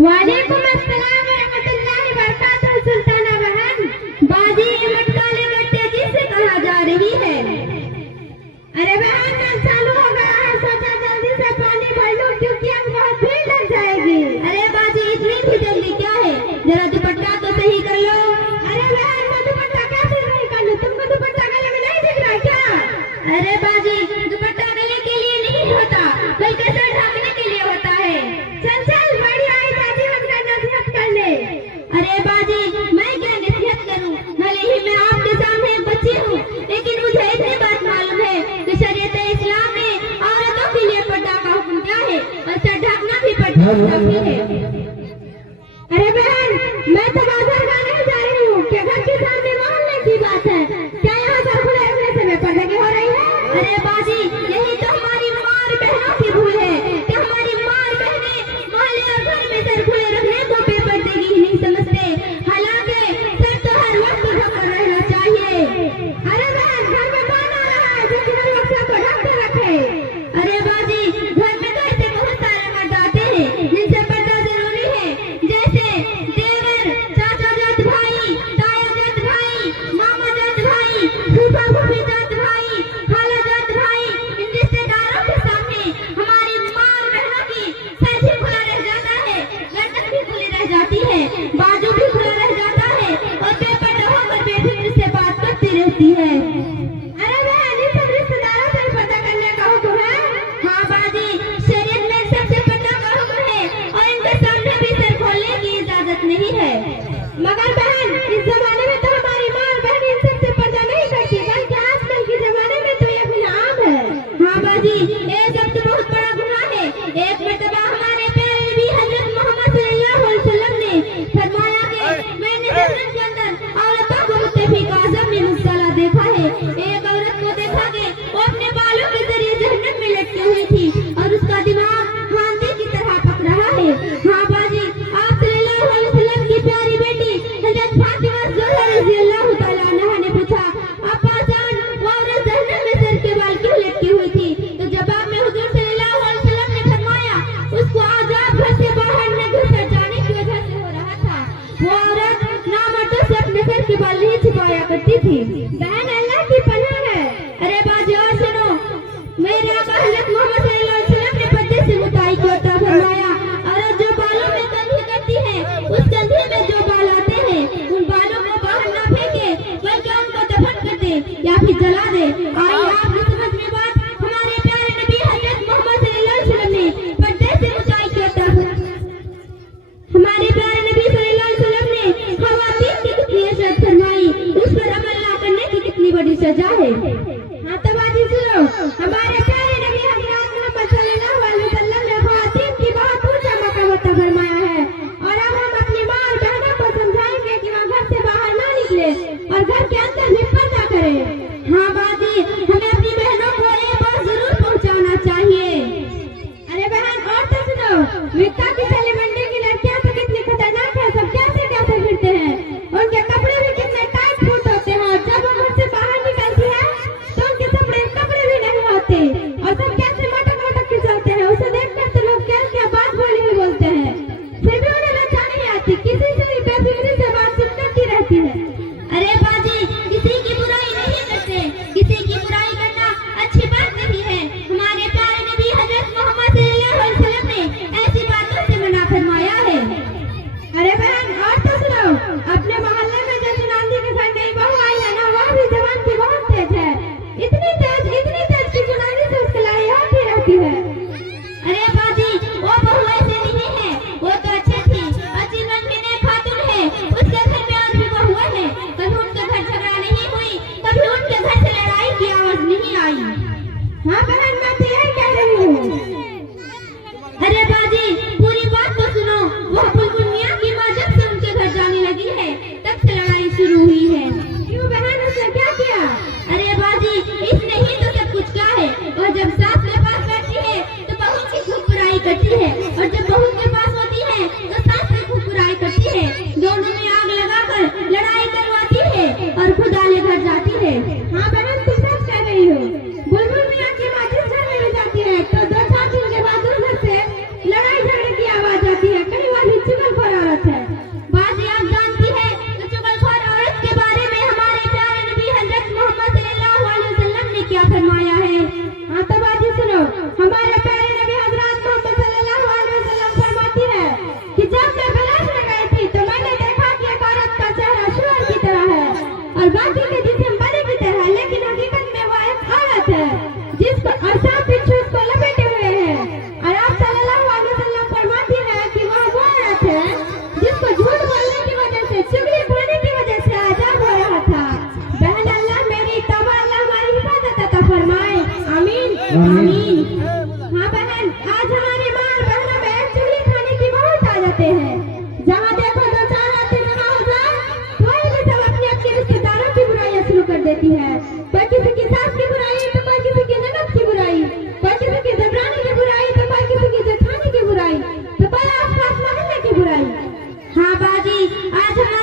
वालेकुम अस्सलाम रहमतुल्लाहि बरकातहू। सुल्ताना बहन, बाजी ये मटका लेकर तेजी से कहाँ जा रही है? अरे बहन, नल चालू हो गया है, सोचा जल्दी से पानी भर लूं क्योंकि अब बहुत भीड़ लग जाएगी। अरे बाजी, इतनी भी जल्दी क्या है, जरा दुपट्टा तो सही कर लो। अरे बहन, मैं दुपट्टा कैसे सही कर लूं? तुमको दुपट्टा गले में नहीं दिख रहा क्या? अरे बाजी, दुपट्टा गले के लिए नहीं होता बल्कि सर ढकने के लिए होता है। चल चल, बड़ी आई बाजी बनकर नसीहत कर ले। अरे बाजी, मैं क्या नसीहत करूं, भले ही मैं आपके सामने एक बच्ची हूं, लेकिन मुझे इतनी बात मालूम है कि शरीयत इस्लाम में औरतों के लिए पर्दा का हुक्म क्या है और सर ढकना भी पर्दा ही है। अरे बहन, मैं तो बाजार गाने जा रही हूँ, क्या घर के सामने मोहल्ले की बात है? क्या यहाँ सर खुले रखने से बेपर्दगी की हो रही है? अरे बाजी, यही तो हमारी मार बहनों की भूल है कि हमारी मार बहनें मोहल्ले और घर में सर खुले रखने को बेपर्दगी ही नहीं समझते, हालांकि सर तो हर वक्त ढककर रहना चाहिए। अरे बहन, घर में कौन आ रहा है जो कि हर वक्त सर को ढक कर रखे? अरे बाजी, घर में तो ऐसे बहुत सारे मर्द आते हैं जिनसे पर्दा जरूरी है, जैसे देवर, चाचा जात भाई, ताया जात भाई, मामा जात भाई, फूफा फूफी जात भाई, खाला जात भाई। इन रिश्तेदारों के सामने हमारी माँ बहनों की सर भी खुला रह जाता है, गर्दन भी खुली रह जाती है, बाजू भी खुला रह जाता है और बेपर्दा होकर बेफिक्र से बात करती रहती है। अरे बहन, इन सब रिश्तेदारों से पर्दा करने का हुक्म है? हाँ बाजी, शरीयत में सबसे पर्दा का हुक्म है और इनके सामने भी सर खोलने की इजाजत नहीं है। मगर बहन, इस जमाने में तो हमारी माँ और बहन इन सबसे पर्दा नहीं करती, बल्कि आजकल के जमाने में तो ये गुनाह है। हाँ बाजी, ये सब तो बहुत बड़ा गुनाह है। एक मर्तबा हमारे प्यारे नबी हजरत मोहम्मद सल्लल्लाहु अलैहि वसल्लम ने फरमाया कि मैंने जन्नत के अंदर औरतों को मुत्तफिक आज़म में मुब्तला देखा है। एक औरत को देखा कि वो अपने बालों के जरिए जहन्नम में लटकी हुई थी और उसका दिमाग हाथी की तरह पक रहा है। हाँ बाजी, आप सल्लल्लाहु अलैहि वसल्लम की प्यारी बेटी हजरत फातिमा ज़हरा रज़ियल्लाहु तआला अन्हा ने पूछा, अब्बा जान, वो औरत जहन्नम में सर के बाल क्यों लटकी हुई थी? तो जवाब में हुजूर सल्लल्लाहु अलैहि वसल्लम ने फरमाया, उसको आजाब घर से बाहर न घुस जाने की वजह से हो रहा था। वो औरत नामर्दों से अपने सर के बाल नहीं छुपाया करती थी। बहन, अल्लाह की पनाह है। अरे बाजी, और सुनो, मेरे आका हजरत मोहम्मद सल्लल्लाहु अलैहि वसल्लम ने पर्दे से मुताबिक होता फरमाया, औरत जो बालों में कंघी करती है, उस कंघी में जो बाल आते हैं उन बालों को बाहर ना फेंके बल्कि उनको दफन कर दे या फिर जला दे। आइए आपकी समझ में बात, हमारे प्यारे नबी हजरत मोहम्मद सल्लल्लाहु अलैहि वसल्लम ने पर्दे से मुताबिक होता हमारे प्यारे नबी सल्लल्लाहु अलैहि वसल्लम ने खवातीन की कितनी इज्जत फरमाई, उस पर अमल ना करने की कितनी बड़ी सजा है। हाँ तो बाजी सुनो, हमारे प्यारे नबी हजरत मोहम्मद सल्लल्लाहु अलैहि वसल्लम ने खवातीन की बहुत ऊंचा मकाम अता फरमाया है। और अब हम अपनी माँ और बहनों को समझाएंगे कि वह घर से बाहर ना निकले और घर के अंदर भी पर्दा करे। हाँ बाजी, हमें अपनी बहनों को ये बात जरूर पहुँचाना चाहिए। अरे बहन, और तो सुनो, विक्ता की चली मंडी की लड़कियां तो कितनी खतरनाक है, सब कैसे कैसे फिरते हैं, उनके कपड़े भी कितने टाइट फिट होते हैं और जब वो घर से बाहर निकलती है तो उनके कपड़े भी नहीं होते और सब कैसे मटक मटक के चलते हैं। उसे देखकर तो लोग क्या बात बोली भी बोलते हैं, फिर भी उन्हें लज्जा नहीं आती, किसी से भी बेफिक्री से बातचीत करती रहती है। अरे बाजी, किसी की बुराई नहीं करते, किसी की बुराई करना अच्छी बात नहीं है। हमारे प्यारे नबी हजरत मोहम्मद सल्लल्लाहु अलैहि वसल्लम ने ऐसी बातों से मना रहते हैं। जहाँ देखो दो चार औरतें जमा हो जाए, कोई भी सब अपने अपने रिश्तेदारों की बुराइयां शुरू कर देती है। कोई किसी की सास की बुराई तो कोई किसी की ननद की बुराई, कोई किसी की दरानी की बुराई तो कोई किसी की जेठानी की बुराई, तो कोई आस पास मोहल्ले की बुराई। हाँ बाजी, आज हमारे